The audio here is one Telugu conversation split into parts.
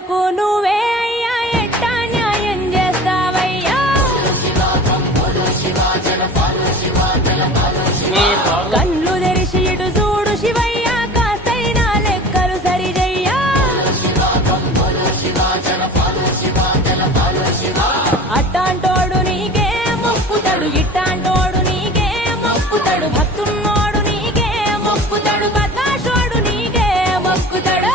జనులకు నువ్వే అయ్యా ఎట్టా న్యాయం చేస్తావయ్యా కళ్ళు తెరిచి ఇటు చూడు శివయ్య కాస్తైనా లెక్కలు సరిజయ్యా అట్టాంటోడు నీకే మొక్కుతాడు ఇట్టాంటోడు నీకే మొక్కుతాడు భక్తున్నోడు నీకే మొక్కుతాడు బద్మాషోడు నీకే మొక్కుతాడు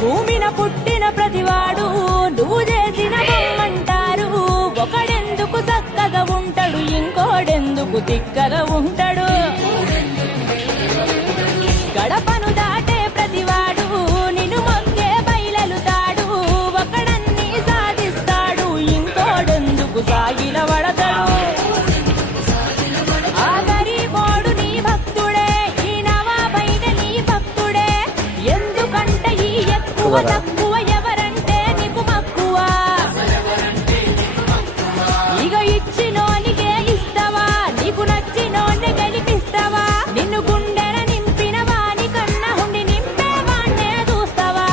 భూమిన పుట్టిన ప్రతివాడు నువ్వు చేసిన బొమ్మంటారు ఒకడెందుకు చక్కగా ఉంటాడు ఇంకోడెందుకు తిక్కగా ఉంటాడు గడపను దాటే ప్రతివాడు నిన్ను మొక్కే బయలుతాడు ఒకడన్ని సాధిస్తాడు ఇంకోడెందుకు సాగిల పడతాడు ఆ గరీబోడు నీ భక్తుడే ఈ నవాబైన నీ భక్తుడే ఎందుకంట ఈ ఎక్కువ తక్కువ ఎవరంటే నీకు మక్కువ ఇక ఇచ్చినోనికే ఇస్తావా నీకు నచ్చినోన్ని గెలిపిస్తావా నిన్ను గుండెన నింపిన వాని కన్నా ఉండి నింపే వాణ్ణే చూస్తావా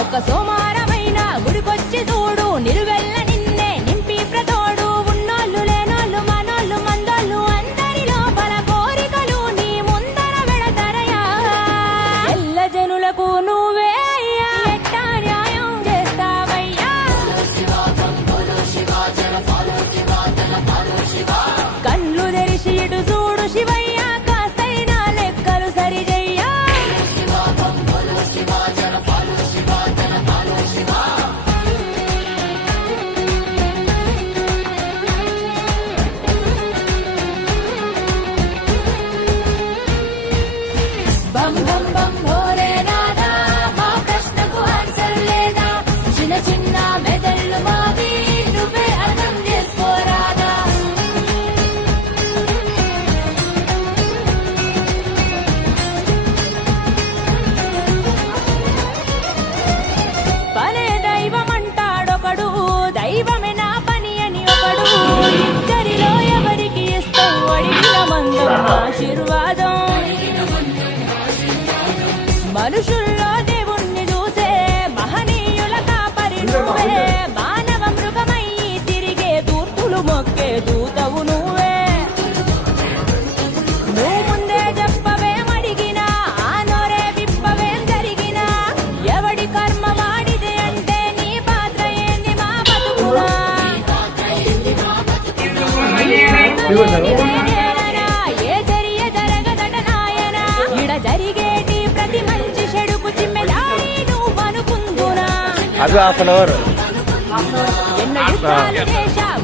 ఒక సోమారమైన గుడికొచ్చి చూడు నిలువెల్ల నిన్నే నింపి ప్రతోడు ఉన్నోళ్ళు లేనోళ్ళు మనోళ్ళు మందోళ్ళు అందరి లోపల కోరికలు నీ ముందర వెళతరయా ఎల్ల జనులకు నువ్వే అయ్యా ఎట్టా న్యాయం చేస్తావయ్యా కళ్ళు తెరిచి ఇటు చూడు శివయ్య కాస్తైనా లెక్కలు సరిజయ్యా బం బం బం భోరే నాదా మా ప్రశ్నకు ఆన్సర్ లేదా చిన్న చిన్న మెదళ్ళు మావి నువ్వే అర్థం చేసుకోరాదా పనే దైవం అంటాడొకడు దైవమే నా పని అని ఒకడు ఇద్దరిలో ఎవరికి ఇస్తావు అడిగిన మందం ఆశీర్వాదం మనుషుల్లో దేవుణ్ణి చూసే మహనీయుల కాపరి నువ్వే మానవ మృగమయ్యి తిరిగే దూర్తులు మొక్కే దూతవు నువ్వే నువ్వు ముందే చెప్పవేమడిగినా ఆ నోరే విప్పవేం జరిగినా ఎవడి కర్మ వాడిదే అంటే నీ పాత్ర ఏంది మా బతుకునా ఏ చర్య జరగదట నాయనా ఇడ జరిగేటి ప్రతి మంచి చెడుకు చిమ్మెదారి నువ్వు అనుకుందునా అది హాఫ్ అన్ అవర్ ఎన్న యుద్ధాలు చేశావు